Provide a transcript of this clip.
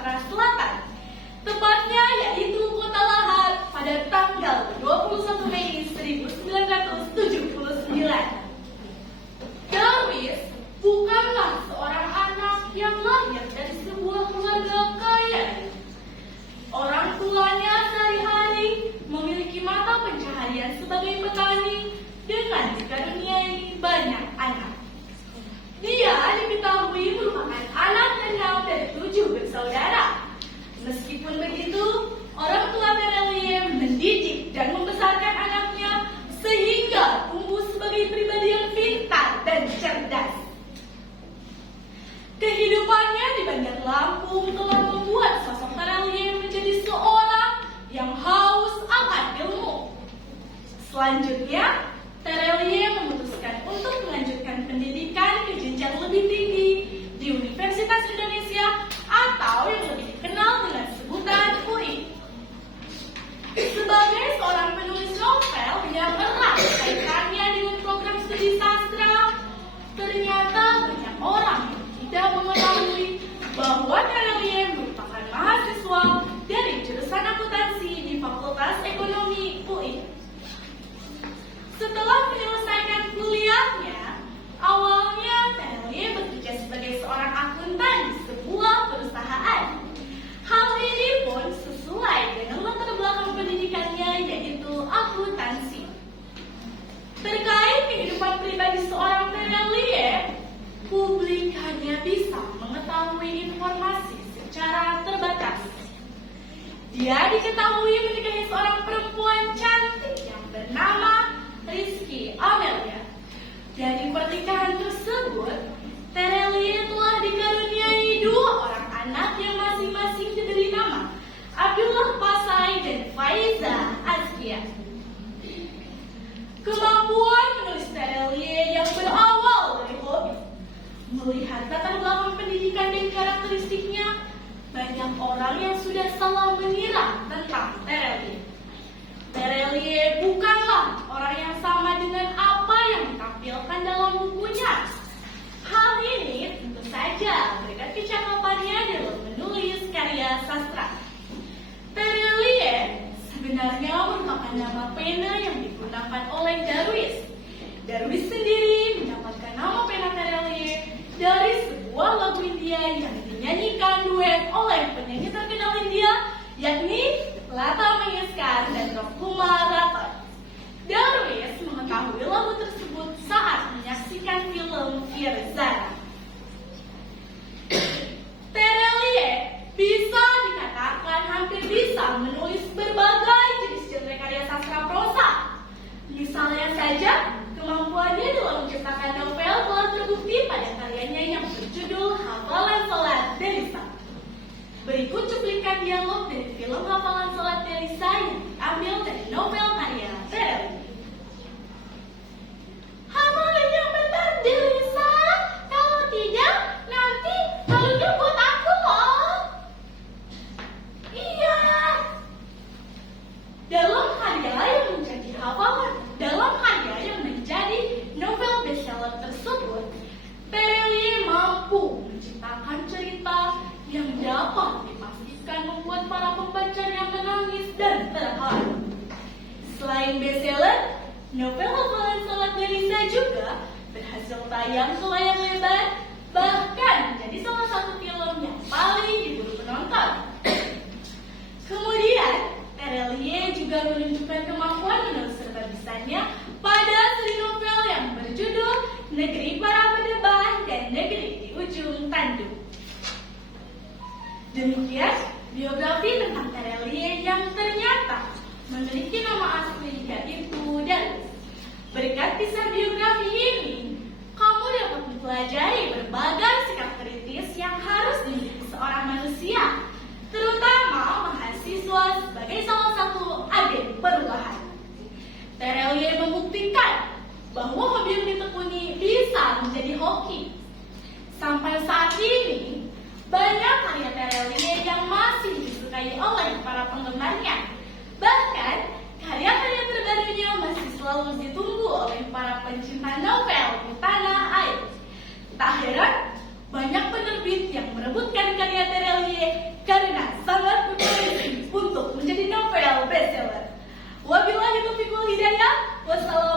Sumatera Selatan. Tepatnya yaitu Kota Lahat pada tanggal 21 Mei 1979. Darwis bukanlah seorang anak yang lahir dari sebuah keluarga kaya. Orang tuanya sehari-hari memiliki mata pencaharian sebagai petani dengan dikaruniai banyak anak. Dia diketahui merupakan anak ke-6 dari 7 bersaudara. Meskipun begitu, orang tua Terelie mendidik dan membesarkan anaknya sehingga tumbuh sebagai pribadi yang pintar dan cerdas. Kehidupannya di Bandar Lampung telah membuat sosok Terelie menjadi seorang yang haus akan ilmu. Selanjutnya, Terelie memutuskan untuk melanjutkan pendidikan ke jenjang lebih tinggi di Universitas Indonesia atau yang lebih dikenal dengan sebutan UI. Sebagai seorang penulis novel yang erat kaitannya dengan program studi sastra, ternyata banyak orang yang tidak mengetahui bahwa Terelie merupakan mahasiswa dari jurusan akuntansi di Fakultas Ekonomi UI. Setelah menyelesaikan kuliahnya, awalnya Terelie bekerja sebagai seorang akuntan di sebuah perusahaan. Hal ini pun sesuai dengan latar belakang pendidikannya, yaitu akuntansi. Terkait kehidupan pribadi seorang Terelie, publik hanya bisa mengetahui informasi secara terbatas. Dia diketahui menikahi seorang perempuan cantik yang bernama Rizky Amelia. Dari pernikahan tersebut, Terelie telah dikaruniai 2 orang anak yang masing-masing diberi nama Abdullah Pasai dan Faiza Azkia. Kemampuan menulis Terelie yang berawal dari hobi. Melihat latar belakang pendidikan dan karakteristiknya, banyak orang yang sudah salah mengira tentang Terelie. Terelie bukanlah orang yang sama dengan apa yang ditampilkan dalam bukunya. Hal ini tentu saja berkat kecakapannya dalam menulis karya sastra. Terelie sebenarnya merupakan nama pena yang digunakan oleh Darwis. Darwis sendiri mendapatkan nama pena Terelie dari sebuah lagu India yang dinyanyikan duet oleh penyanyi terkenal India, yakni Lata Mangeshkar dan Kumar Raton. Darwis mengetahui lagu tersebut saat menyaksikan film Firzara. Terelie bisa dikatakan hampir bisa menulis berbagai jenis genre karya sastra prosa. Misalnya saja, kemampuannya dalam menciptakan novel telah terbukti pada karyanya yang berjudul Hafalan Salat Delisa. Berikut cuplikan dialog dari film Hafalan Salat Delisa yang diambil dari novel karya Terelie. Hafalan yang benar, Delisa. Kalau tidak, nanti halunya buat aku loh. Iya. Dalam karya yang menjadi novel bestseller tersebut, Terelie mampu menciptakan cerita yang dapat dipastikan membuat para pembacanya menangis dan terharu. Selain bestseller, novel Hafalan Salat Delisa juga berhasil tayang ke layar lebar, bahkan menjadi salah satu film yang paling diburu penonton. Kemudian, Terelie juga menunjukkan kemampuan menulis serba bisanya pada seri novel yang berjudul Negeri Para Berdebah dan Negeri di Ujung Tanduk. Demikian biografi tentang Terelie yang ternyata memiliki nama asli yaitu Darwis. Berkat kisah biografi ini, kamu dapat mempelajari berbagai sikap kritis yang harus dimiliki seorang manusia, terutama mahasiswa sebagai salah satu agen perubahan. Terelie membuktikan bahwa hobi yang ditekuni bisa menjadi hoki. Sampai saat ini, banyak karya Terelie yang masih disukai oleh para penggemarnya. Bahkan, karya-karya terbarunya masih selalu ditunggu oleh para pencinta novel di tanah air. Tak heran, banyak penerbit yang merebutkan karya Terelie Wassalamualaikum